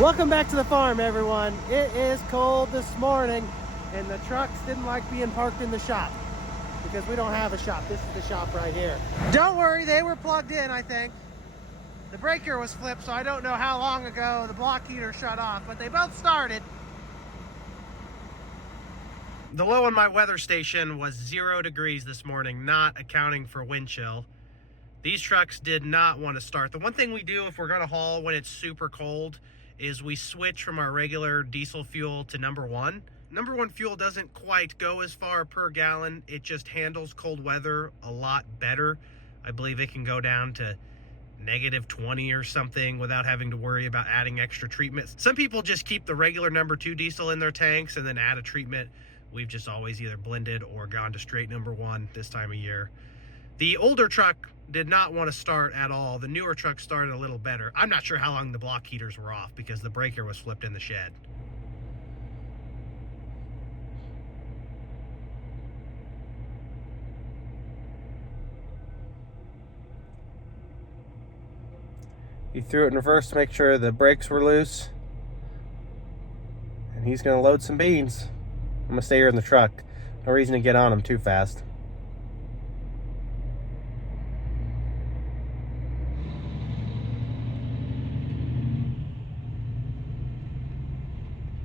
Welcome back to the farm, everyone. It is cold this morning, and the trucks didn't like being parked in the shop because we don't have a shop. This is the shop right here. Don't worry, they were plugged in, I think. The breaker was flipped, so I don't know how long ago the block heater shut off, but they both started. The low on my weather station was 0 degrees this morning, not accounting for wind chill. These trucks did not want to start. The one thing we do if we're going to haul when it's super cold is we switch from our regular diesel fuel to number one. Number one fuel doesn't quite go as far per gallon. It just handles cold weather a lot better. I believe it can go down to -20 or something without having to worry about adding extra treatments. Some people just keep the regular number two diesel in their tanks and then add a treatment. We've just always either blended or gone to straight number one this time of year. The older truck did not want to start at all. The newer truck started a little better. I'm not sure how long the block heaters were off because the breaker was flipped in the shed. He threw it in reverse to make sure the brakes were loose. And he's going to load some beans. I'm going to stay here in the truck. No reason to get on him too fast.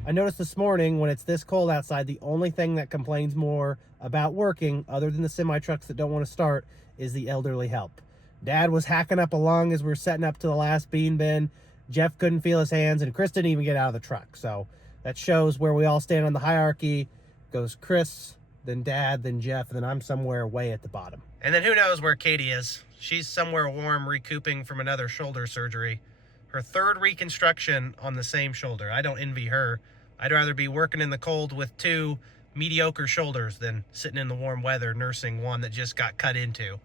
I noticed this morning when it's this cold outside, the only thing that complains more about working, other than the semi-trucks that don't want to start, is the elderly help. Dad was hacking up a lung as we were setting up to the last bean bin. Jeff couldn't feel his hands, and Chris didn't even get out of the truck. So that shows where we all stand on the hierarchy. Goes Chris, then Dad, then Jeff, and then I'm somewhere way at the bottom. And then who knows where Katie is. She's somewhere warm, recouping from another shoulder surgery. Her third reconstruction on the same shoulder. I don't envy her. I'd rather be working in the cold with two mediocre shoulders than sitting in the warm weather nursing one that just got cut into.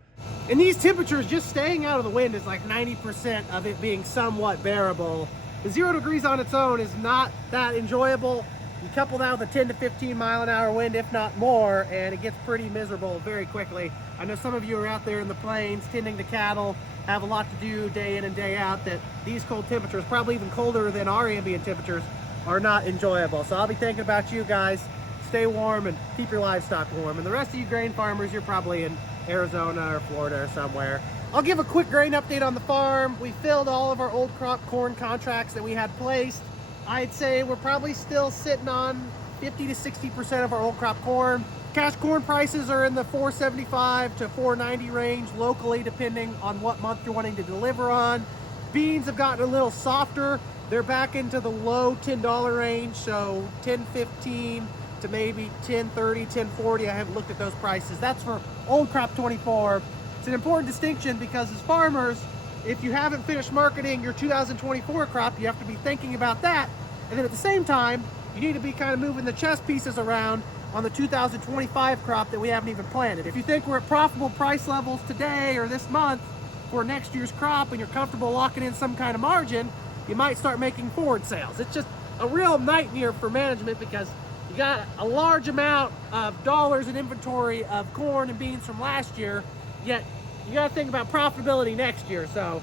In these temperatures, just staying out of the wind is like 90% of it being somewhat bearable. The 0 degrees on its own is not that enjoyable. You couple that with a 10 to 15 mile an hour wind, if not more, and it gets pretty miserable very quickly. I know some of you are out there in the plains tending to cattle, have a lot to do day in and day out, that these cold temperatures, probably even colder than our ambient temperatures, are not enjoyable. So I'll be thinking about you guys. Stay warm and keep your livestock warm. And the rest of you grain farmers, you're probably in Arizona or Florida or somewhere. I'll give a quick grain update on the farm. We filled all of our old crop corn contracts that we had placed. I'd say we're probably still sitting on 50 to 60% of our old crop corn. Cash corn prices are in the $4.75 to $4.90 range locally, depending on what month you're wanting to deliver on. Beans have gotten a little softer. They're back into the low $10 range, so $10.15 to maybe $10.30, $10.40. I haven't looked at those prices. That's for old crop 24. It's an important distinction because as farmers, if you haven't finished marketing your 2024 crop, you have to be thinking about that. And then at the same time, you need to be kind of moving the chess pieces around on the 2025 crop that we haven't even planted. If you think we're at profitable price levels today or this month for next year's crop and you're comfortable locking in some kind of margin, you might start making forward sales. It's just a real nightmare for management because you got a large amount of dollars in inventory of corn and beans from last year, yet you got to think about profitability next year. So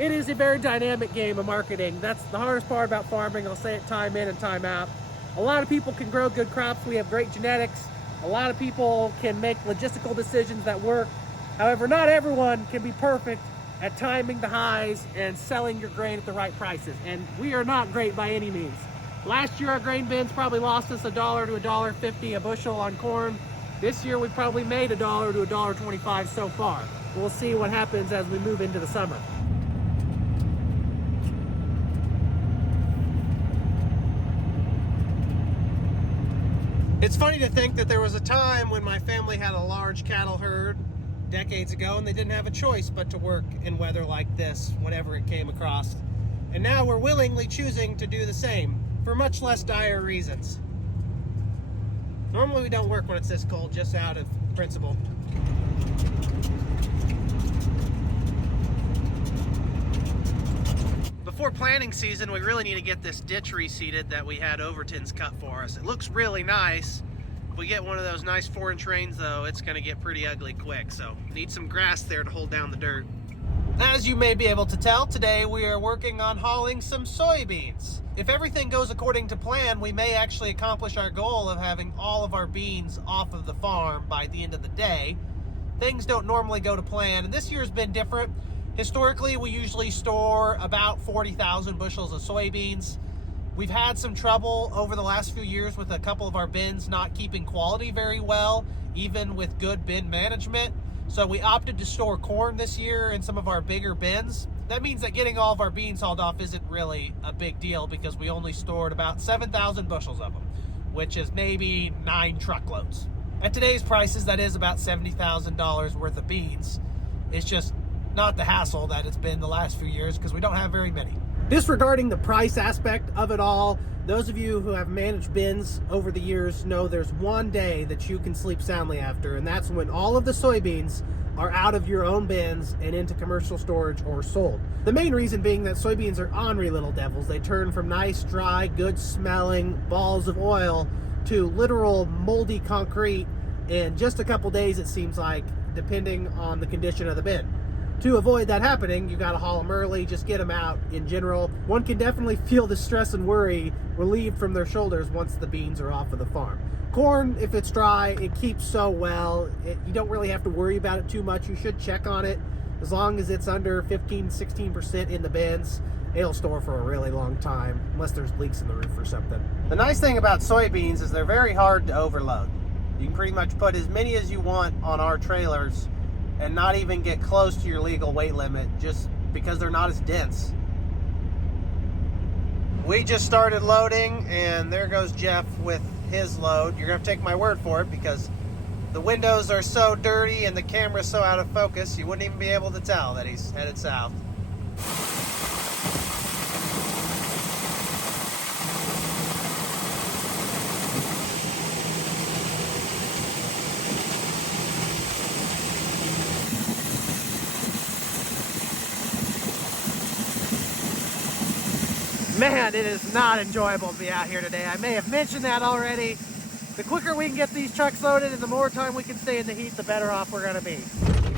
it is a very dynamic game of marketing. That's the hardest part about farming. I'll say it time in and time out. A lot of people can grow good crops. We have great genetics. A lot of people can make logistical decisions that work. However, not everyone can be perfect at timing the highs and selling your grain at the right prices. And we are not great by any means. Last year, our grain bins probably lost us $1 to $1.50 a bushel on corn. This year, we probably made $1 to $1.25 so far. We'll see what happens as we move into the summer. It's funny to think that there was a time when my family had a large cattle herd decades ago and they didn't have a choice but to work in weather like this whenever it came across. And now we're willingly choosing to do the same for much less dire reasons. Normally we don't work when it's this cold, just out of principle. Before planting season, we really need to get this ditch reseeded that we had Overton's cut for us. It looks really nice. If we get one of those nice 4-inch rains though, it's gonna get pretty ugly quick. So need some grass there to hold down the dirt. As you may be able to tell, today we are working on hauling some soybeans. If everything goes according to plan, we may actually accomplish our goal of having all of our beans off of the farm by the end of the day. Things don't normally go to plan, and this year's been different. Historically, we usually store about 40,000 bushels of soybeans. We've had some trouble over the last few years with a couple of our bins not keeping quality very well, even with good bin management. So we opted to store corn this year in some of our bigger bins. That means that getting all of our beans hauled off isn't really a big deal because we only stored about 7,000 bushels of them, which is maybe 9 truckloads. At today's prices, that is about $70,000 worth of beans. It's just not the hassle that it's been the last few years because we don't have very many. Disregarding the price aspect of it all, those of you who have managed bins over the years know there's one day that you can sleep soundly after, and that's when all of the soybeans are out of your own bins and into commercial storage or sold. The main reason being that soybeans are ornery little devils. They turn from nice, dry, good smelling balls of oil to literal moldy concrete in just a couple days, it seems like, depending on the condition of the bin. To avoid that happening, you got to haul them early, just get them out in general. One can definitely feel the stress and worry relieved from their shoulders once the beans are off of the farm. Corn, if it's dry, it keeps so well. You don't really have to worry about it too much. You should check on it. As long as it's under 15-16% in the bins, it'll store for a really long time, unless there's leaks in the roof or something. The nice thing about soybeans is they're very hard to overload. You can pretty much put as many as you want on our trailers and not even get close to your legal weight limit just because they're not as dense. We just started loading, and there goes Jeff with his load. You're gonna have to take my word for it because the windows are so dirty and the camera's so out of focus, you wouldn't even be able to tell that he's headed south. Man, it is not enjoyable to be out here today. I may have mentioned that already. The quicker we can get these trucks loaded and the more time we can stay in the heat, the better off we're gonna be.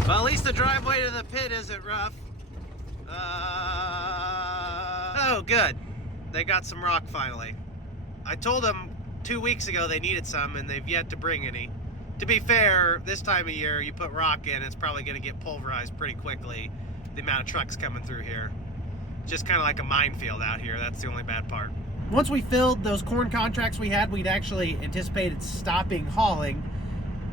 Well, at least the driveway to the pit isn't rough. Oh, good. They got some rock finally. I told them 2 weeks ago they needed some and they've yet to bring any. To be fair, this time of year, you put rock in, it's probably gonna get pulverized pretty quickly, the amount of trucks coming through here. Just kind of like a minefield out here. That's the only bad part. Once we filled those corn contracts we had, we'd actually anticipated stopping hauling.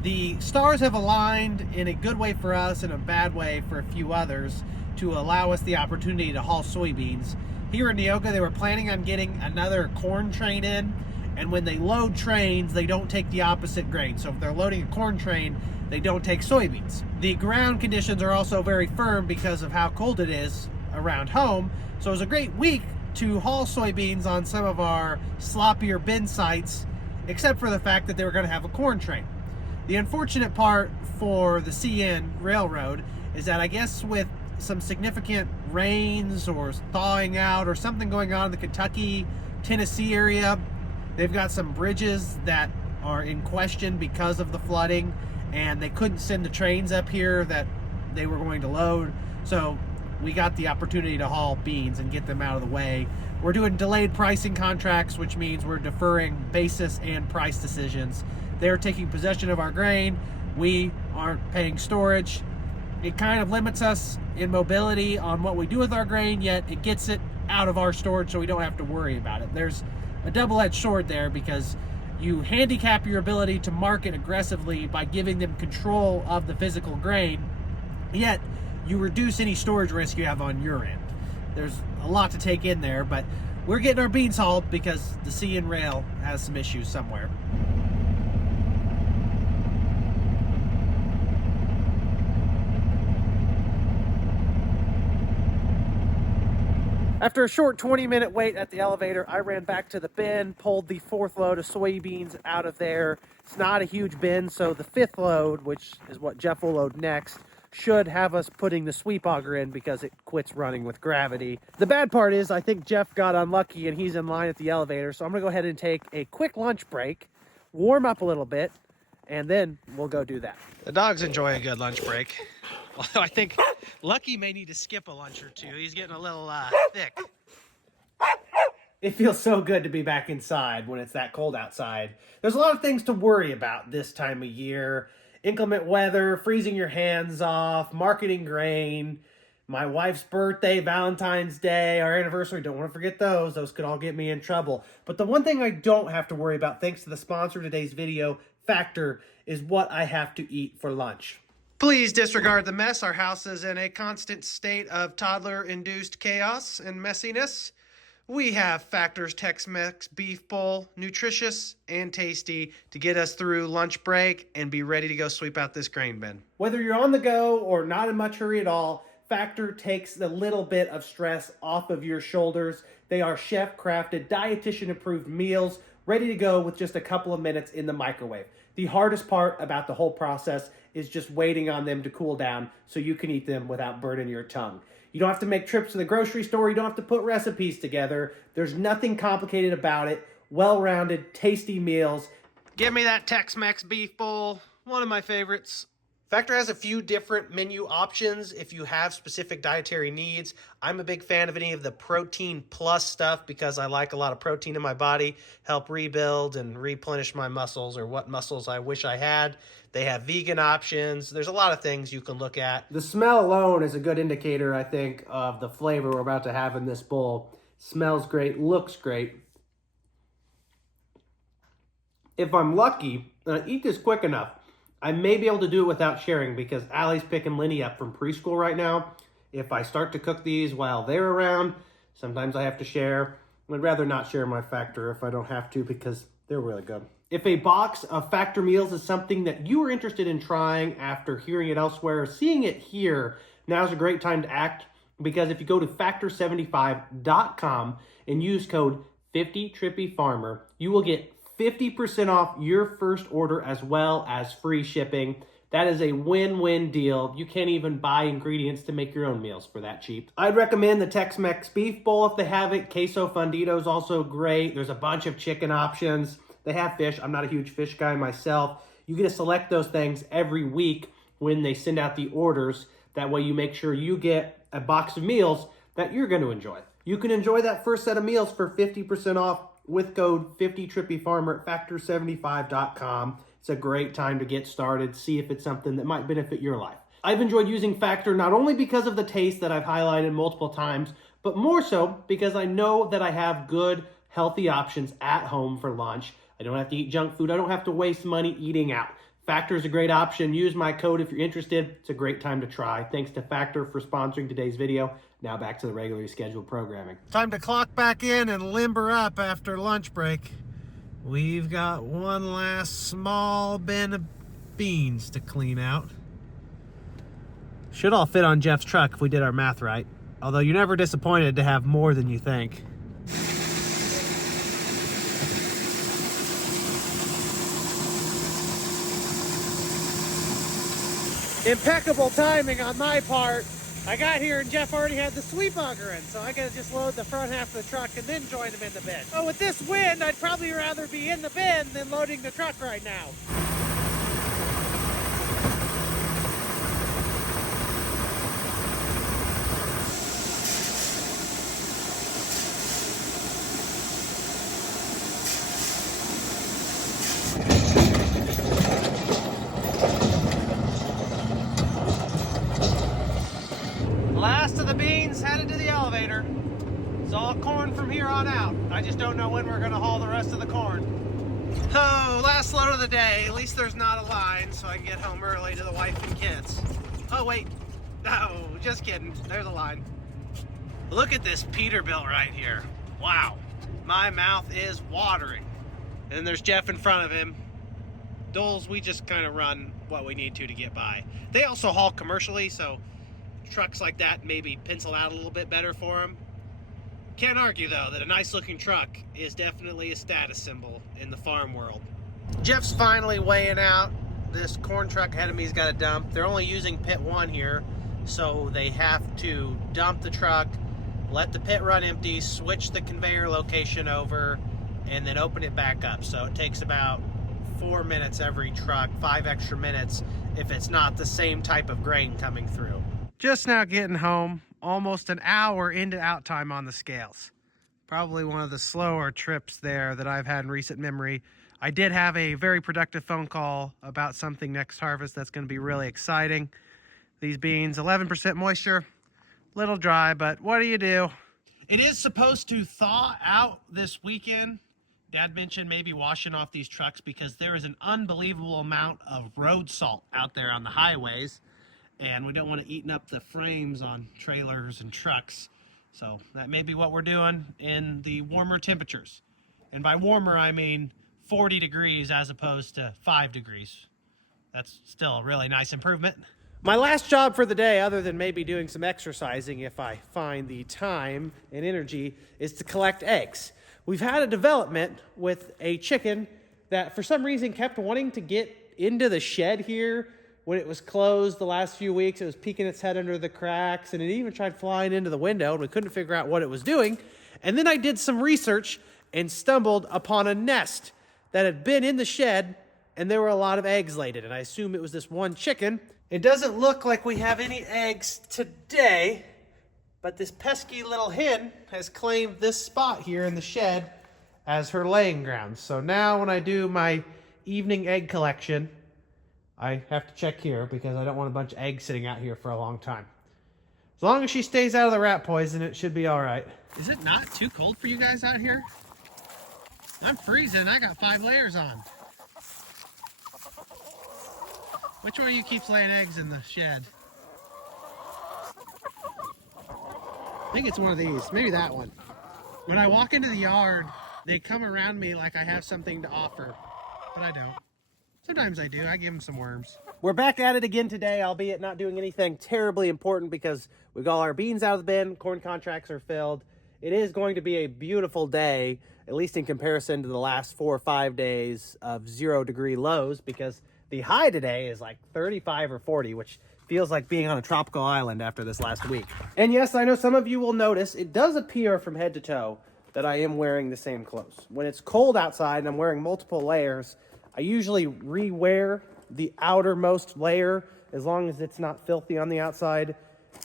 The stars have aligned in a good way for us and a bad way for a few others to allow us the opportunity to haul soybeans. Here in Neoga, they were planning on getting another corn train in, and when they load trains, they don't take the opposite grain. So if they're loading a corn train, they don't take soybeans. The ground conditions are also very firm because of how cold it is around home, so it was a great week to haul soybeans on some of our sloppier bin sites, except for the fact that they were going to have a corn train. The unfortunate part for the CN Railroad is that I guess with some significant rains or thawing out or something going on in the Kentucky, Tennessee area, they've got some bridges that are in question because of the flooding, and they couldn't send the trains up here that they were going to load, so we got the opportunity to haul beans and get them out of the way. We're doing delayed pricing contracts, which means we're deferring basis and price decisions. They're taking possession of our grain. We aren't paying storage. It kind of limits us in mobility on what we do with our grain, yet it gets it out of our storage so we don't have to worry about it. There's a double-edged sword there because you handicap your ability to market aggressively by giving them control of the physical grain, yet you reduce any storage risk you have on your end. There's a lot to take in there, but we're getting our beans hauled because the CN Rail has some issues somewhere. After a short 20-minute wait at the elevator, I ran back to the bin, pulled the 4th load of soybeans out of there. It's not a huge bin, so the 5th load, which is what Jeff will load next, should have us putting the sweep auger in because it quits running with gravity. The bad part is I think Jeff got unlucky and he's in line at the elevator, so I'm gonna go ahead and take a quick lunch break, warm up a little bit, and then we'll go do that. The dogs enjoy a good lunch break. Although I think Lucky may need to skip a lunch or two. He's getting a little thick. It feels so good to be back inside when it's that cold outside. There's a lot of things to worry about this time of year. Inclement weather, freezing your hands off, marketing grain, my wife's birthday, Valentine's Day, our anniversary. Don't want to forget those. Those could all get me in trouble. But the one thing I don't have to worry about, thanks to the sponsor of today's video, Factor, is what I have to eat for lunch. Please disregard the mess. Our house is in a constant state of toddler-induced chaos and messiness. We have Factor's Tex-Mex Beef Bowl, nutritious and tasty to get us through lunch break and be ready to go sweep out this grain bin. Whether you're on the go or not in much hurry at all, Factor takes the little bit of stress off of your shoulders. They are chef-crafted, dietitian-approved meals ready to go with just a couple of minutes in the microwave. The hardest part about the whole process is just waiting on them to cool down so you can eat them without burning your tongue. You don't have to make trips to the grocery store. You don't have to put recipes together. There's nothing complicated about it. Well-rounded, tasty meals. Give me that Tex-Mex Beef Bowl. One of my favorites. Factor has a few different menu options if you have specific dietary needs. I'm a big fan of any of the protein plus stuff because I like a lot of protein in my body, help rebuild and replenish my muscles or what muscles I wish I had. They have vegan options. There's a lot of things you can look at. The smell alone is a good indicator, I think, of the flavor we're about to have in this bowl. Smells great, looks great. If I'm lucky, and I eat this quick enough, I may be able to do it without sharing because Allie's picking Linny up from preschool right now. If I start to cook these while they're around, sometimes I have to share. I'd rather not share my Factor if I don't have to because they're really good. If a box of Factor meals is something that you are interested in trying after hearing it elsewhere or seeing it here, now's a great time to act because if you go to factor75.com and use code 50TrippyFarmer, you will get 50% off your first order as well as free shipping. That is a win-win deal. You can't even buy ingredients to make your own meals for that cheap. I'd recommend the Tex-Mex Beef Bowl if they have it. Queso Fundido is also great. There's a bunch of chicken options. They have fish. I'm not a huge fish guy myself. You get to select those things every week when they send out the orders. That way you make sure you get a box of meals that you're going to enjoy. You can enjoy that first set of meals for 50% off with code 50TrippyFarmer at factor75.com. It's a great time to get started, see if it's something that might benefit your life. I've enjoyed using Factor not only because of the taste that I've highlighted multiple times, but more so because I know that I have good, healthy options at home for lunch. I don't have to eat junk food. I don't have to waste money eating out. Factor is a great option. Use my code if you're interested. It's a great time to try. Thanks to Factor for sponsoring today's video. Now back to the regularly scheduled programming. Time to clock back in and limber up after lunch break. We've got one last small bin of beans to clean out. Should all fit on Jeff's truck if we did our math right. Although you're never disappointed to have more than you think. Impeccable timing on my part. I got here and Jeff already had the sweep auger in, so I gotta just load the front half of the truck and then join him in the bin. Oh, with this wind, I'd probably rather be in the bin than loading the truck right now. Last of the beans headed to the elevator. It's all corn from here on out. I just don't know when we're gonna haul the rest of the corn. Oh, last load of the day. At least there's not a line so I can get home early to the wife and kids. Oh wait, no, just kidding. There's a line. Look at this Peterbilt right here. Wow, my mouth is watering. And there's Jeff in front of him. Dole's, we just kind of run what we need to get by. They also haul commercially, so trucks like that maybe pencil out a little bit better for them. Can't argue though that a nice looking truck is definitely a status symbol in the farm world. Jeff's finally weighing out. This corn truck ahead of me's got a dump. They're only using pit 1 here, so they have to dump the truck, let the pit run empty, switch the conveyor location over, and then open it back up. So it takes about 4 minutes every truck, 5 extra minutes if it's not the same type of grain coming through. Just now getting home, almost an hour into out time on the scales. Probably one of the slower trips there that I've had in recent memory. I did have a very productive phone call about something next harvest that's going to be really exciting. These beans, 11% moisture, little dry, but what do you do? It is supposed to thaw out this weekend. Dad mentioned maybe washing off these trucks because there is an unbelievable amount of road salt out there on the highways, and we don't want to eaten up the frames on trailers and trucks. So that may be what we're doing in the warmer temperatures. And by warmer, I mean 40 degrees as opposed to 5 degrees. That's still a really nice improvement. My last job for the day, other than maybe doing some exercising if I find the time and energy, is to collect eggs. We've had a development with a chicken that for some reason kept wanting to get into the shed here when it was closed the last few weeks. It was peeking its head under the cracks, and it even tried flying into the window, and we couldn't figure out what it was doing. And then I did some research and stumbled upon a nest that had been in the shed, and there were a lot of eggs laid in it. I assume it was this one chicken. It doesn't look like we have any eggs today, but this pesky little hen has claimed this spot here in the shed as her laying ground. So now when I do my evening egg collection, I have to check here because I don't want a bunch of eggs sitting out here for a long time. As long as she stays out of the rat poison, it should be all right. Is it not too cold for you guys out here? I'm freezing. I got 5 layers on. Which one of you keeps laying eggs in the shed? I think it's one of these, maybe that one. When I walk into the yard, they come around me like I have something to offer, but I don't. Sometimes I do, I give them some worms. We're back at it again today, albeit not doing anything terribly important because we got all our beans out of the bin, corn contracts are filled. It is going to be a beautiful day, at least in comparison to the last 4 or 5 days of 0-degree lows, because the high today is like 35 or 40, which feels like being on a tropical island after this last week. And yes, I know some of you will notice, it does appear from head to toe that I am wearing the same clothes. When it's cold outside and I'm wearing multiple layers, I usually re-wear the outermost layer as long as it's not filthy on the outside.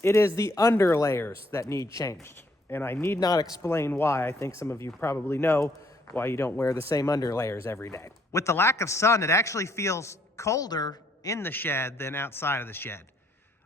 It is the under layers that need changed. And I need not explain why. I think some of you probably know why you don't wear the same under layers every day. With the lack of sun, it actually feels colder in the shed than outside of the shed.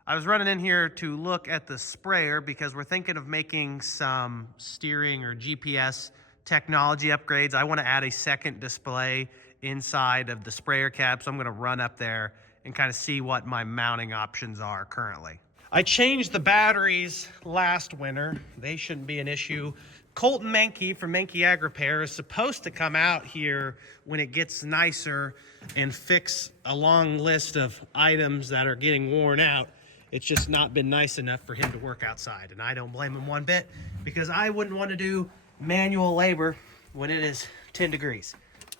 I was running in here to look at the sprayer because we're thinking of making some steering or GPS technology upgrades. I want to add a second display inside of the sprayer cab, so I'm going to run up there and kind of see what my mounting options are currently. I changed the batteries last winter. They shouldn't be an issue. Colton Menke from Menke Ag Repair is supposed to come out here when it gets nicer and fix a long list of items that are getting worn out. It's just not been nice enough for him to work outside, and I don't blame him one bit because I wouldn't want to do manual labor when it is 10 degrees.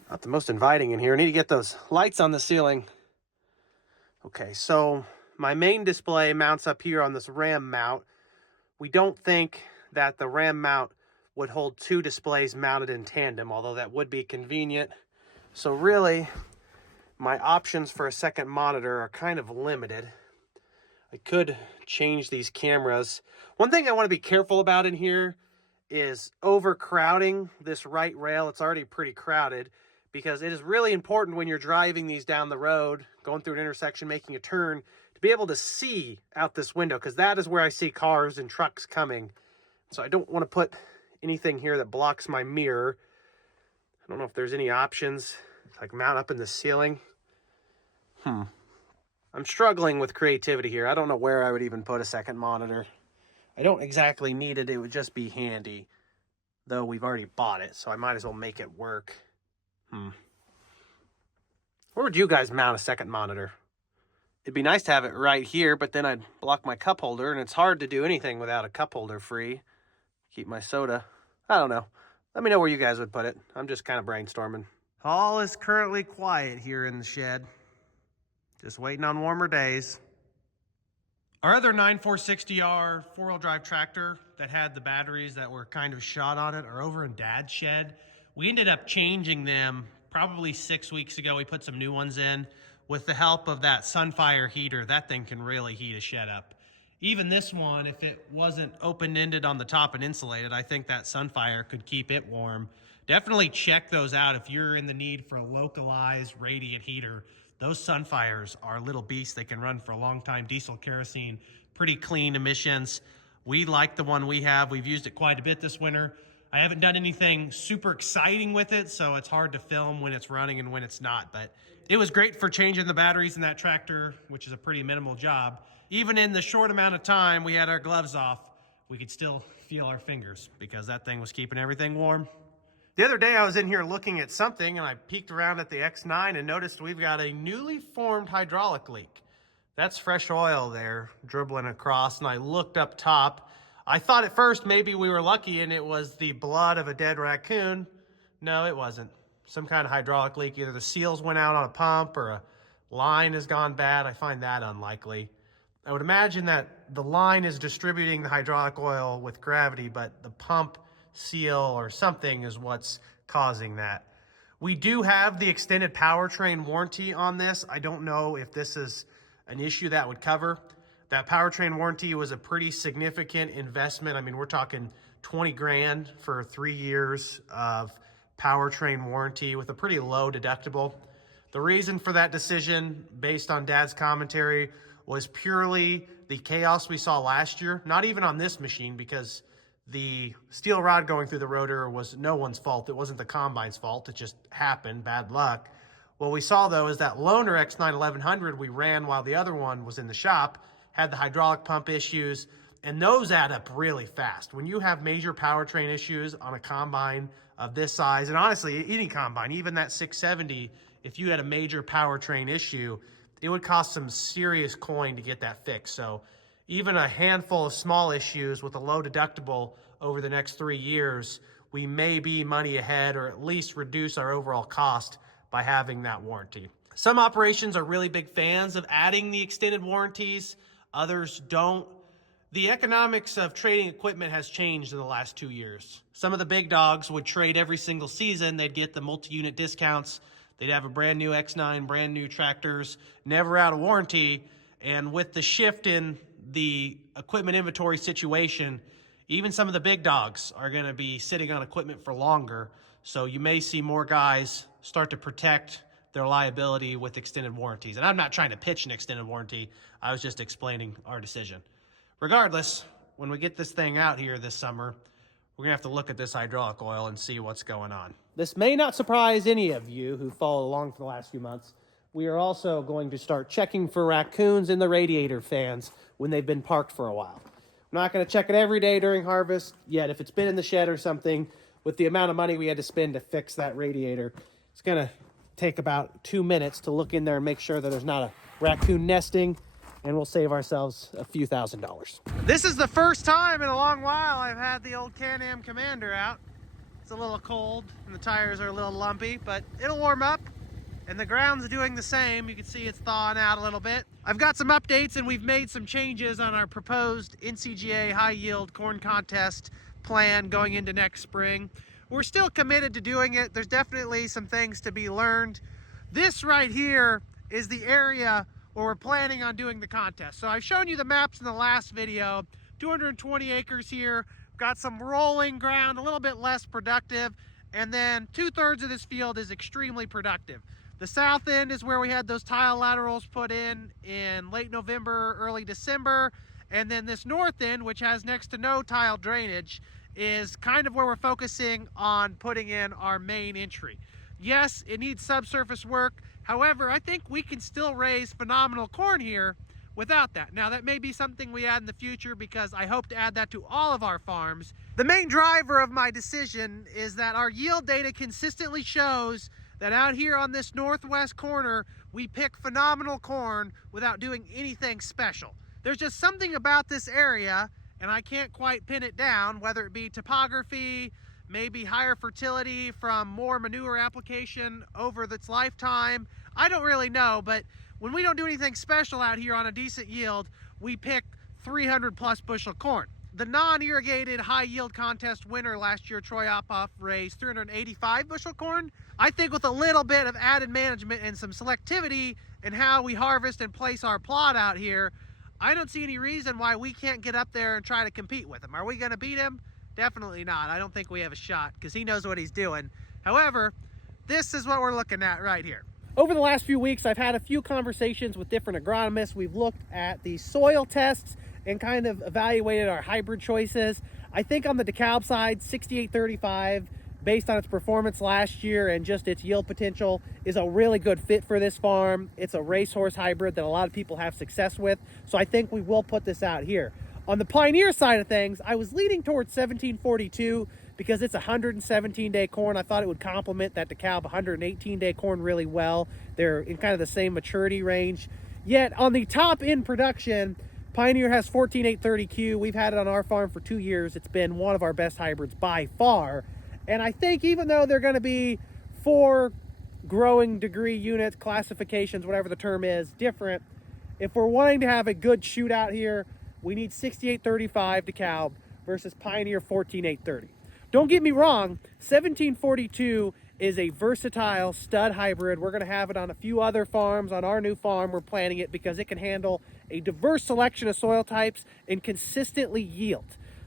Not the most inviting in here. I need to get those lights on the ceiling. Okay, so my main display mounts up here on this ram mount. We don't think that the ram mount would hold 2 displays mounted in tandem, although that would be convenient. So really, my options for a second monitor are kind of limited. I could change these cameras. One thing I want to be careful about in here is overcrowding this right rail. It's already pretty crowded because it is really important when you're driving these down the road, going through an intersection, making a turn, to be able to see out this window because that is where I see cars and trucks coming. So I don't want to put anything here that blocks my mirror. I don't know if there's any options, like mount up in the ceiling. I'm struggling with creativity here. I don't know where I would even put a second monitor. I don't exactly need it. It would just be handy, though we've already bought it, so I might as well make it work. Where would you guys mount a second monitor? It'd be nice to have it right here, but then I'd block my cup holder, and it's hard to do anything without a cup holder free. Keep my soda. I don't know. Let me know where you guys would put it. I'm just kind of brainstorming. All is currently quiet here in the shed. Just waiting on warmer days. Our other 9460R four-wheel drive tractor that had the batteries that were kind of shot on it are over in Dad's shed. We ended up changing them probably 6 weeks ago. We put some new ones in. With the help of that Sunfire heater, that thing can really heat a shed up. Even this one, if it wasn't open-ended on the top and insulated, I think that Sunfire could keep it warm. Definitely check those out if you're in the need for a localized radiant heater. Those Sunfires are little beasts. They can run for a long time. Diesel, kerosene, pretty clean emissions. We like the one we have. We've used it quite a bit this winter. I haven't done anything super exciting with it, so it's hard to film when it's running and when it's not, but it was great for changing the batteries in that tractor, which is a pretty minimal job. Even in the short amount of time we had our gloves off, we could still feel our fingers because that thing was keeping everything warm. The other day I was in here looking at something and I peeked around at the X9 and noticed we've got a newly formed hydraulic leak. That's fresh oil there dribbling across, and I looked up top. I thought at first maybe we were lucky and it was the blood of a dead raccoon. No, it wasn't. Some kind of hydraulic leak. Either the seals went out on a pump or a line has gone bad. I find that unlikely. I would imagine that the line is distributing the hydraulic oil with gravity, but the pump seal or something is what's causing that. We do have the extended powertrain warranty on this. I don't know if this is an issue that would cover. That powertrain warranty was a pretty significant investment. I mean, we're talking 20 grand for 3 years of powertrain warranty with a pretty low deductible. The reason for that decision, based on Dad's commentary, was purely the chaos we saw last year. Not even on this machine, because the steel rod going through the rotor was no one's fault. It wasn't the combine's fault. It just happened, bad luck. What we saw though is that loaner X9 1100 we ran while the other one was in the shop had the hydraulic pump issues, and those add up really fast. When you have major powertrain issues on a combine of this size, and honestly, any combine, even that 670, if you had a major powertrain issue, it would cost some serious coin to get that fixed. So even a handful of small issues with a low deductible over the next 3 years, we may be money ahead or at least reduce our overall cost by having that warranty. Some operations are really big fans of adding the extended warranties. Others don't. The economics of trading equipment has changed in the last 2 years. Some of the big dogs would trade every single season. They'd get the multi-unit discounts. They'd have a brand new X9, brand new tractors, never out of warranty. And with the shift in the equipment inventory situation, even some of the big dogs are going to be sitting on equipment for longer. So you may see more guys start to protect their liability with extended warranties. And I'm not trying to pitch an extended warranty. I was just explaining our decision. Regardless, when we get this thing out here this summer, we're gonna have to look at this hydraulic oil and see what's going on. This may not surprise any of you who followed along for the last few months. We are also going to start checking for raccoons in the radiator fans when they've been parked for a while. I'm not gonna check it every day during harvest, yet if it's been in the shed or something, with the amount of money we had to spend to fix that radiator, it's gonna take about 2 minutes to look in there and make sure that there's not a raccoon nesting, and we'll save ourselves a few $1,000s. This is the first time in a long while I've had the old Can-Am Commander out. It's a little cold and the tires are a little lumpy, but it'll warm up, and the ground's doing the same. You can see it's thawing out a little bit. I've got some updates, and we've made some changes on our proposed NCGA high yield corn contest plan going into next spring. We're still committed to doing it. There's definitely some things to be learned. This right here is the area where we're planning on doing the contest. So I've shown you the maps in the last video. 220 acres here. Got some rolling ground, a little bit less productive, and then 2/3 of this field is extremely productive. The south end is where we had those tile laterals put in late November, early December, and then this north end, which has next to no tile drainage, is kind of where we're focusing on putting in our main entry. Yes, it needs subsurface work. However, I think we can still raise phenomenal corn here without that. Now, that may be something we add in the future because I hope to add that to all of our farms. The main driver of my decision is that our yield data consistently shows that out here on this northwest corner, we pick phenomenal corn without doing anything special. There's just something about this area, and I can't quite pin it down, whether it be topography, maybe higher fertility from more manure application over its lifetime. I don't really know, but when we don't do anything special out here on a decent yield, we pick 300 plus bushel corn. The non-irrigated high yield contest winner last year, Troy Oppoff, raised 385 bushel corn. I think with a little bit of added management and some selectivity in how we harvest and place our plot out here, I don't see any reason why we can't get up there and try to compete with him. Are we going to beat him? Definitely not. I don't think we have a shot because he knows what he's doing. However, this is what we're looking at right here. Over the last few weeks, I've had a few conversations with different agronomists. We've looked at the soil tests and kind of evaluated our hybrid choices. I think on the DeKalb side, 6835, based on its performance last year and just its yield potential, is a really good fit for this farm. It's a racehorse hybrid that a lot of people have success with, so I think we will put this out here. On the Pioneer side of things, I was leaning towards 1742 because it's a 117-day corn. I thought it would complement that DeKalb 118-day corn really well. They're in kind of the same maturity range. Yet on the top end production, Pioneer has 14830Q. We've had it on our farm for 2 years. It's been one of our best hybrids by far. And I think even though they're going to be 4 growing degree units, classifications, whatever the term is, different, if we're wanting to have a good shootout here, we need 6835 DeKalb versus Pioneer 14830. Don't get me wrong, 1742 is a versatile stud hybrid. We're going to have it on a few other farms. On our new farm, we're planting it because it can handle a diverse selection of soil types and consistently yield.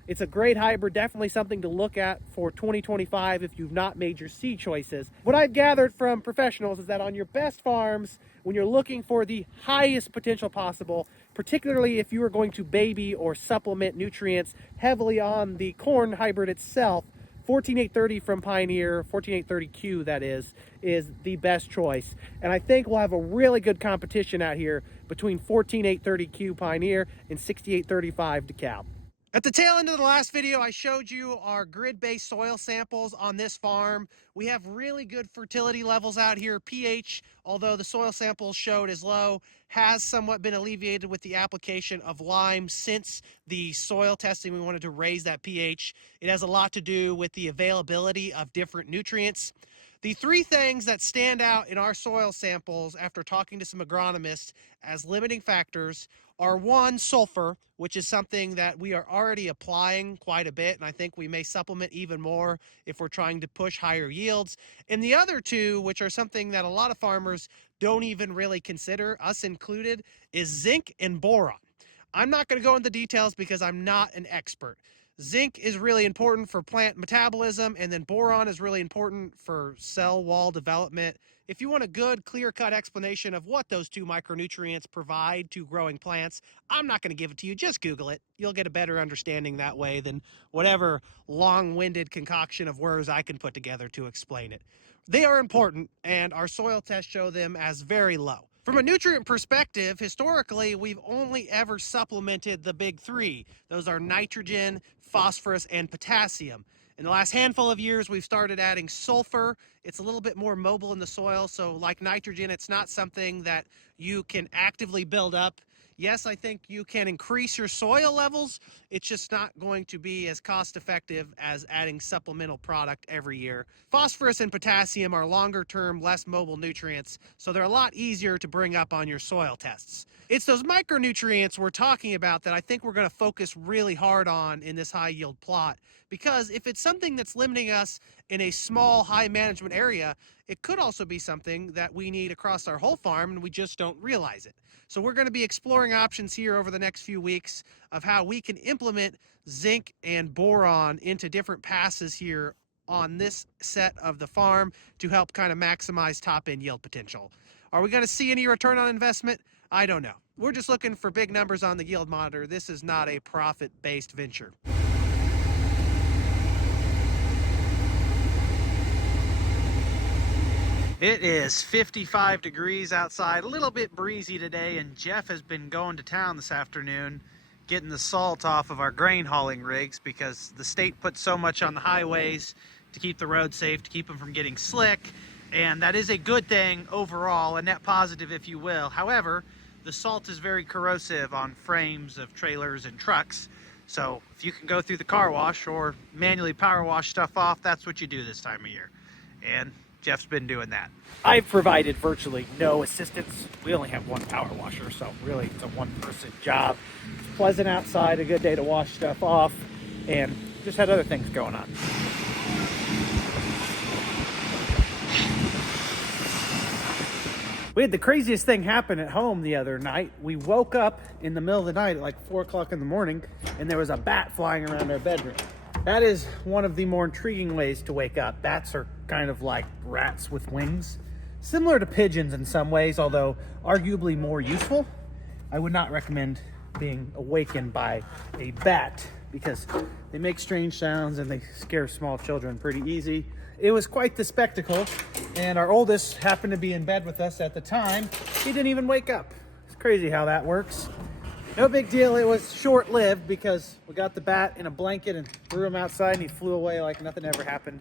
It's a great hybrid, definitely something to look at for 2025 if you've not made your seed choices. What I've gathered from professionals is that on your best farms, when you're looking for the highest potential possible, particularly if you are going to baby or supplement nutrients heavily on the corn hybrid itself, 14830 from Pioneer, 14830Q that is the best choice. And I think we'll have a really good competition out here between 14830Q Pioneer and 6835 DeKalb. At the tail end of the last video, I showed you our grid-based soil samples on this farm. We have really good fertility levels out here. pH, although the soil samples showed is low, has somewhat been alleviated with the application of lime since the soil testing. We wanted to raise that pH. It has a lot to do with the availability of different nutrients. The 3 things that stand out in our soil samples after talking to some agronomists as limiting factors are 1, sulfur, which is something that we are already applying quite a bit, and I think we may supplement even more if we're trying to push higher yields. And the other 2, which are something that a lot of farmers don't even really consider, us included, is zinc and boron. I'm not going to go into details because I'm not an expert. Zinc is really important for plant metabolism, and then boron is really important for cell wall development. If you want a good, clear-cut explanation of what those 2 micronutrients provide to growing plants, I'm not going to give it to you. Just Google it. You'll get a better understanding that way than whatever long-winded concoction of words I can put together to explain it. They are important, and our soil tests show them as very low. From a nutrient perspective, historically, we've only ever supplemented the big 3. Those are nitrogen, phosphorus, and potassium. In the last handful of years, we've started adding sulfur. It's a little bit more mobile in the soil, so like nitrogen, it's not something that you can actively build up. Yes, I think you can increase your soil levels. It's just not going to be as cost effective as adding supplemental product every year. Phosphorus and potassium are longer term, less mobile nutrients, so they're a lot easier to bring up on your soil tests. It's those micronutrients we're talking about that I think we're going to focus really hard on in this high yield plot, because if it's something that's limiting us in a small, high management area, it could also be something that we need across our whole farm and we just don't realize it. So we're going to be exploring options here over the next few weeks of how we can implement zinc and boron into different passes here on this set of the farm to help kind of maximize top end yield potential. Are we going to see any return on investment? I don't know. We're just looking for big numbers on the yield monitor. This is not a profit-based venture. It is 55 degrees outside, a little bit breezy today, and Jeff has been going to town this afternoon getting the salt off of our grain hauling rigs because the state puts so much on the highways to keep the road safe, to keep them from getting slick, and that is a good thing overall, a net positive if you will. However, the salt is very corrosive on frames of trailers and trucks, so if you can go through the car wash or manually power wash stuff off, that's what you do this time of year. and Jeff's been doing that. I've provided virtually no assistance. We only have one power washer, so really it's a one-person job. It's pleasant outside, a good day to wash stuff off, and just had other things going on. We had the craziest thing happen at home the other night. We woke up in the middle of the night at like 4 o'clock in the morning, and there was a bat flying around our bedroom. That is one of the more intriguing ways to wake up. Bats are kind of like rats with wings, similar to pigeons in some ways, although arguably more useful. I would not recommend being awakened by a bat because they make strange sounds and they scare small children pretty easy. It was quite the spectacle, and our oldest happened to be in bed with us at the time. He didn't even wake up. It's crazy how that works. No big deal. It was short-lived because we got the bat in a blanket and threw him outside, and he flew away like nothing ever happened.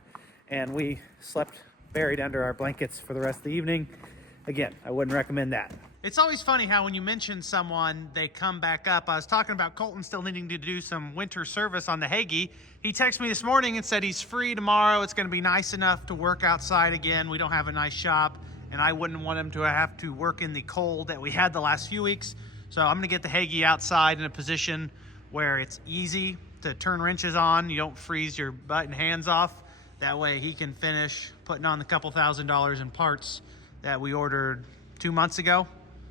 And we slept buried under our blankets for the rest of the evening. Again, I wouldn't recommend that. It's always funny how when you mention someone, they come back up. I was talking about Colton still needing to do some winter service on the Hagee. He texted me this morning and said he's free tomorrow. It's going to be nice enough to work outside again. We don't have a nice shop, and I wouldn't want him to have to work in the cold that we had the last few weeks. So I'm going to get the Hagee outside in a position where it's easy to turn wrenches on. You don't freeze your butt and hands off. That way he can finish putting on the couple $1,000s in parts that we ordered 2 months ago.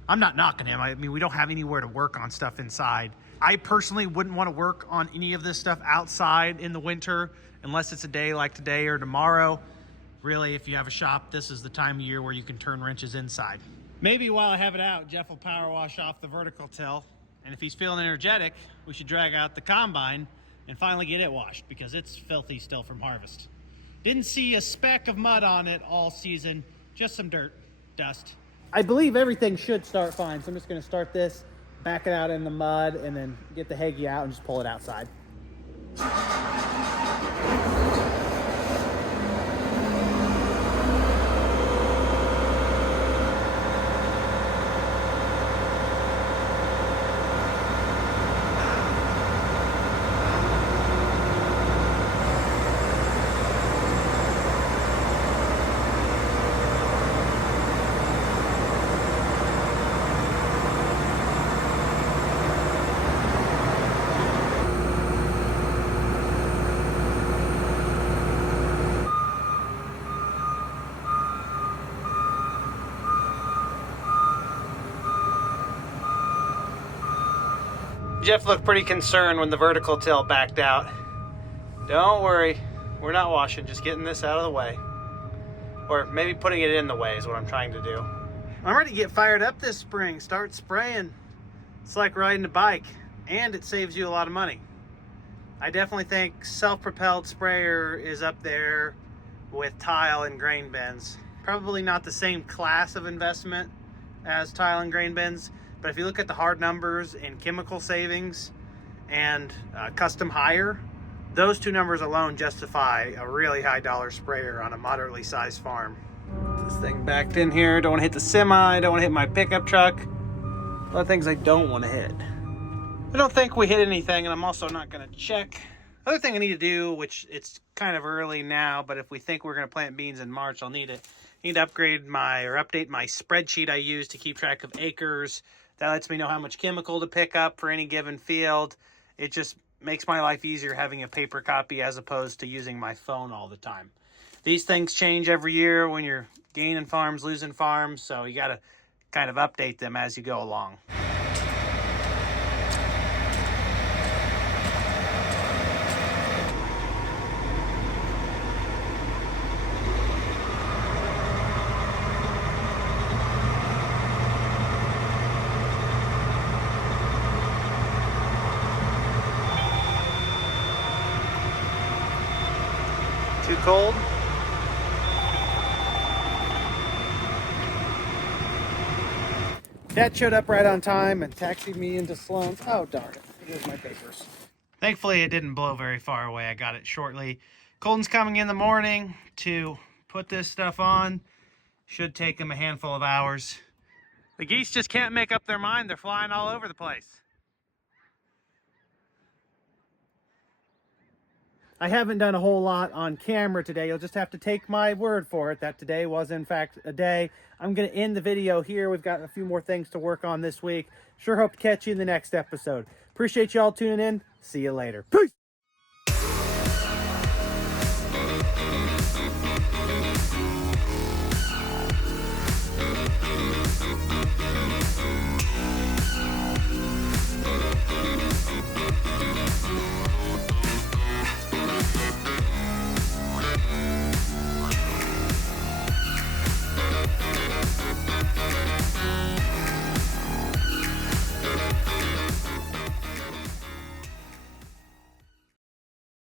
I'm not knocking him. I mean, we don't have anywhere to work on stuff inside. I personally wouldn't want to work on any of this stuff outside in the winter unless it's a day like today or tomorrow. Really, if you have a shop, this is the time of year where you can turn wrenches inside. Maybe while I have it out, Jeff will power wash off the vertical till. And if he's feeling energetic, we should drag out the combine and finally get it washed because it's filthy still from harvest. Didn't see a speck of mud on it all season, just some dirt, dust. I believe everything should start fine, so I'm just going to start this, back it out in the mud, and then get the Hagee out and just pull it outside. Jeff looked pretty concerned when the vertical till backed out. Don't worry, we're not washing, just getting this out of the way. Or maybe putting it in the way is what I'm trying to do. I'm ready to get fired up this spring, start spraying. It's like riding a bike, and it saves you a lot of money. I definitely think self-propelled sprayer is up there with tile and grain bins. Probably not the same class of investment as tile and grain bins, but if you look at the hard numbers in chemical savings and custom hire, those two numbers alone justify a really high dollar sprayer on a moderately sized farm. This thing backed in here, don't want to hit the semi, don't want to hit my pickup truck. A lot of things I don't want to hit. I don't think we hit anything, and I'm also not going to check. Other thing I need to do, which it's kind of early now, but if we think we're going to plant beans in March, I'll need it. I need to upgrade update my spreadsheet I use to keep track of acres. That lets me know how much chemical to pick up for any given field. It just makes my life easier having a paper copy as opposed to using my phone all the time. These things change every year when you're gaining farms, losing farms, so you got to kind of update them as you go along. Too cold? Dad showed up right on time and taxied me into Sloan's. Oh, darn it. Here's my papers. Thankfully, it didn't blow very far away. I got it shortly. Colton's coming in the morning to put this stuff on. Should take him a handful of hours. The geese just can't make up their mind. They're flying all over the place. I haven't done a whole lot on camera today. You'll just have to take my word for it that today was in fact a day. I'm going to end the video here. We've got a few more things to work on this week. Sure hope to catch you in the next episode. Appreciate y'all tuning in. See you later. Peace.